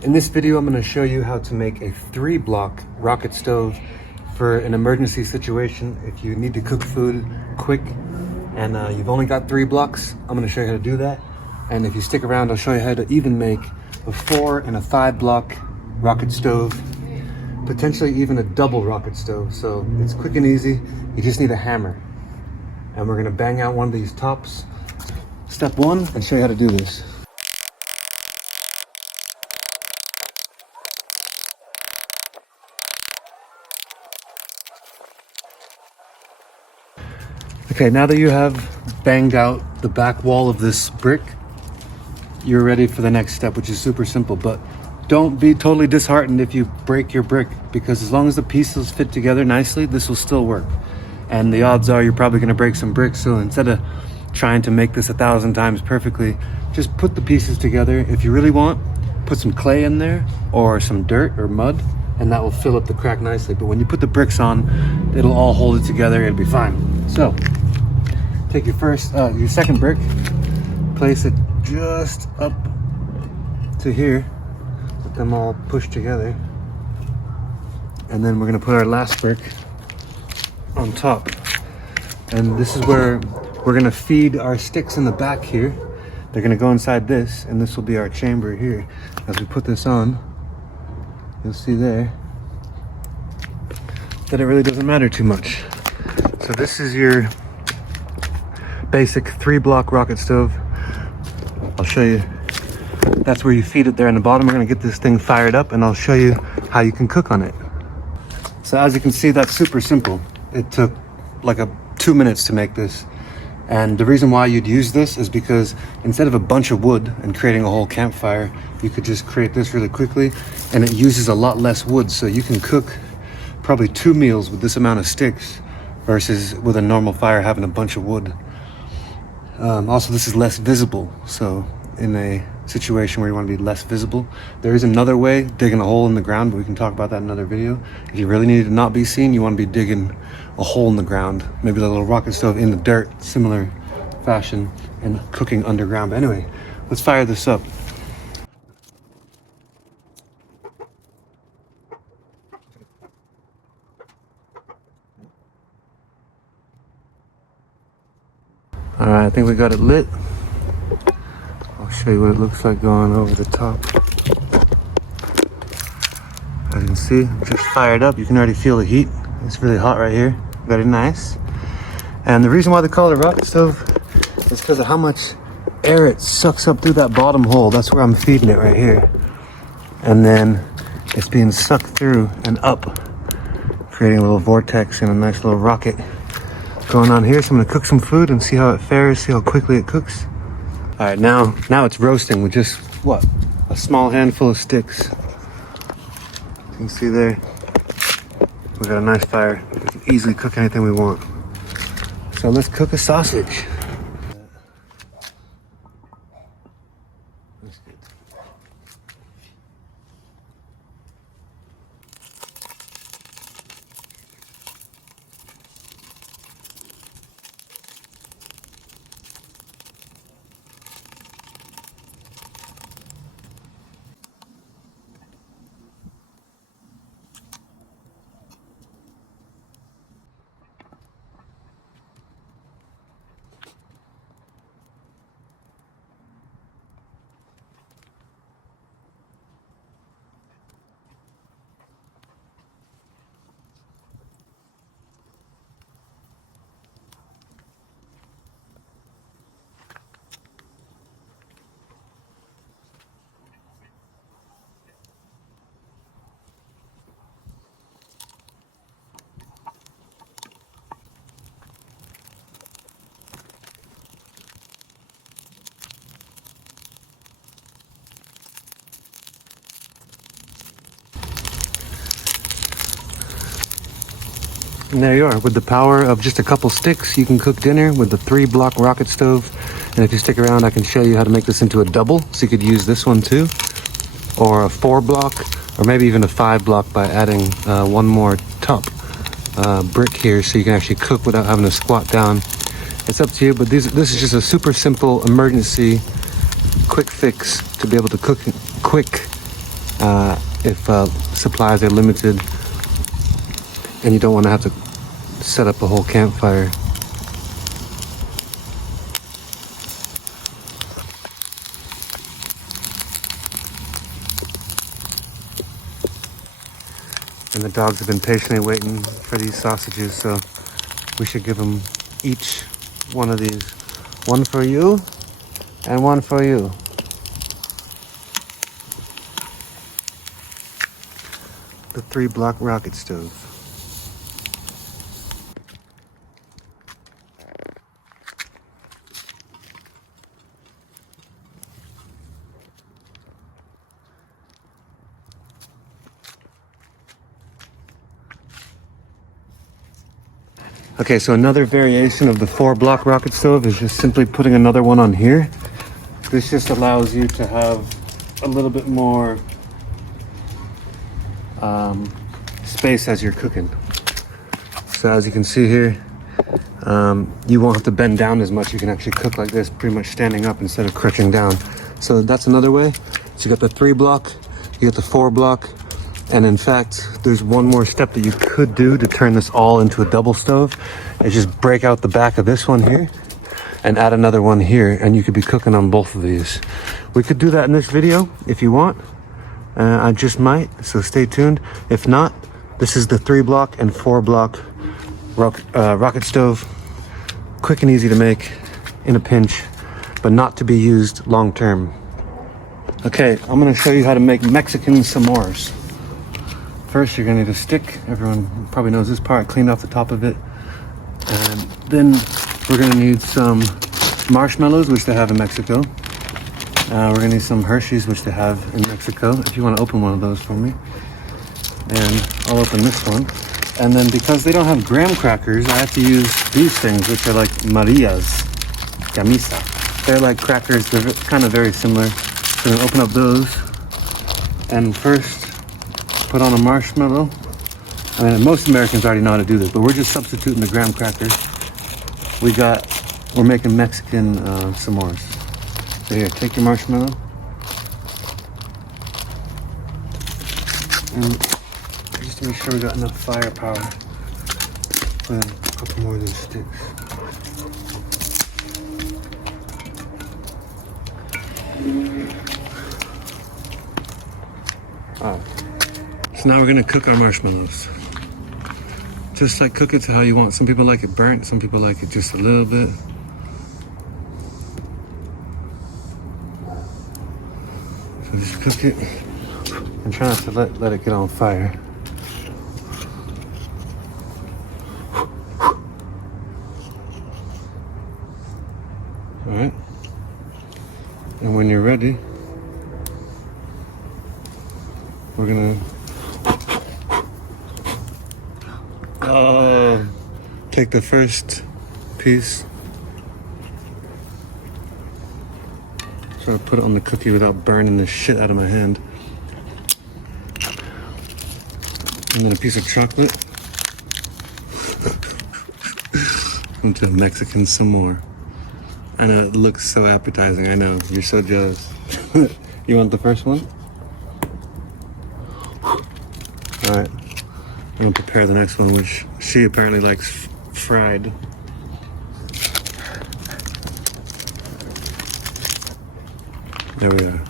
In this video, I'm going to show you how to make a 3-block rocket stove for an emergency situation. If you need to cook food quick and you've only got 3 blocks, I'm going to show you how to do that. And if you stick around, I'll show you how to even make a 4 and a 5 block rocket stove, potentially even a double rocket stove. So it's quick and easy. You just need a hammer. And we're going to bang out one of these tops. Step 1, and show you how to do this. Okay, now that you have banged out the back wall of this brick, you're ready for the next step, which is super simple. But don't be totally disheartened if you break your brick, because as long as the pieces fit together nicely, this will still work. And the odds are you're probably going to break some bricks, so instead of trying to make this 1,000 times perfectly, just put the pieces together. If you really want, put some clay in there or some dirt or mud, and that will fill up the crack nicely. But when you put the bricks on, it'll all hold it together. It'll be fine. So take your second brick, place it just up to here, let them all push together, and then we're gonna put our last brick on top. And this is where we're gonna feed our sticks in the back here. They're gonna go inside this, and this will be our chamber here. As we put this on, you'll see there that it really doesn't matter too much. So this is your basic 3-block rocket stove. I'll show you. That's where you feed it there in the bottom. We're gonna get this thing fired up, and I'll show you how you can cook on it. So as you can see, that's super simple. It took like 2 minutes to make this. And the reason why you'd use this is because instead of a bunch of wood and creating a whole campfire, you could just create this really quickly, and it uses a lot less wood. So you can cook probably 2 meals with this amount of sticks versus with a normal fire having a bunch of wood. Also, this is less visible. So in a situation where you want to be less visible, there is another way, digging a hole in the ground, but we can talk about that in another video. If you really need to not be seen, you want to be digging a hole in the ground, maybe a little rocket stove in the dirt, similar fashion, and cooking underground. But anyway, let's fire this up. All right, I think we got it lit. I'll show you what it looks like going over the top. As you can see, just fired up. You can already feel the heat. It's really hot right here. Very nice. And the reason why they call it a rocket stove is because of how much air it sucks up through that bottom hole. That's where I'm feeding it right here. And then it's being sucked through and up, creating a little vortex and a nice little rocket going on here. So I'm gonna cook some food and see how it fares, see how quickly it cooks. All right, now it's roasting with just, a small handful of sticks. You can see there, we got a nice fire. We can easily cook anything we want. So let's cook a sausage. That's good. And there you are. With the power of just a couple sticks, you can cook dinner with the 3-block rocket stove. And if you stick around, I can show you how to make this into a double. So you could use this one too, or a 4-block, or maybe even a 5-block by adding one more top brick here, so you can actually cook without having to squat down. It's up to you, but this is just a super simple emergency quick fix to be able to cook quick if supplies are limited and you don't want to have to set up a whole campfire. And the dogs have been patiently waiting for these sausages, so we should give them each one of these. One for you and one for you. The 3-block rocket stove. Okay, so another variation of the 4-block rocket stove is just simply putting another one on here. This just allows you to have a little bit more space as you're cooking. So as you can see here, you won't have to bend down as much. You can actually cook like this, pretty much standing up instead of crouching down. So that's another way. So you got the 3-block, you got the 4-block, and in fact, there's one more step that you could do to turn this all into a double stove. Is just break out the back of this one here and add another one here, and you could be cooking on both of these. We could do that in this video if you want. I just might, so stay tuned. If not, this is the 3-block and 4-block rocket stove. Quick and easy to make in a pinch, but not to be used long term. Okay, I'm gonna show you how to make Mexican s'mores. First, you're gonna need a stick. Everyone probably knows this part. I cleaned off the top of it. And then we're gonna need some marshmallows, which they have in Mexico. We're gonna need some Hershey's, which they have in Mexico. If you wanna open one of those for me. And I'll open this one. And then because they don't have graham crackers, I have to use these things, which are like Maria's camisa. They're like crackers, they're kind of very similar. So I'm gonna open up those. And first, put on a marshmallow. I mean, most Americans already know how to do this, but we're just substituting the graham crackers. We're making Mexican s'mores. So here, take your marshmallow. And just to make sure we got enough firepower. Put in a couple more of these sticks. Alright. So now we're gonna cook our marshmallows. Just like cook it to how you want. Some people like it burnt, some people like it just a little bit. So just cook it and try not to let it get on fire. Alright. And when you're ready, we're gonna take the first piece, sort of put it on the cookie without burning the shit out of my hand. And then a piece of chocolate. Into a Mexican s'more. I know it looks so appetizing, I know, you're so jealous. You want the first one? Alright, I'm gonna prepare the next one, which she apparently likes fried. There we are.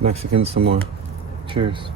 Mexican s'more. Cheers.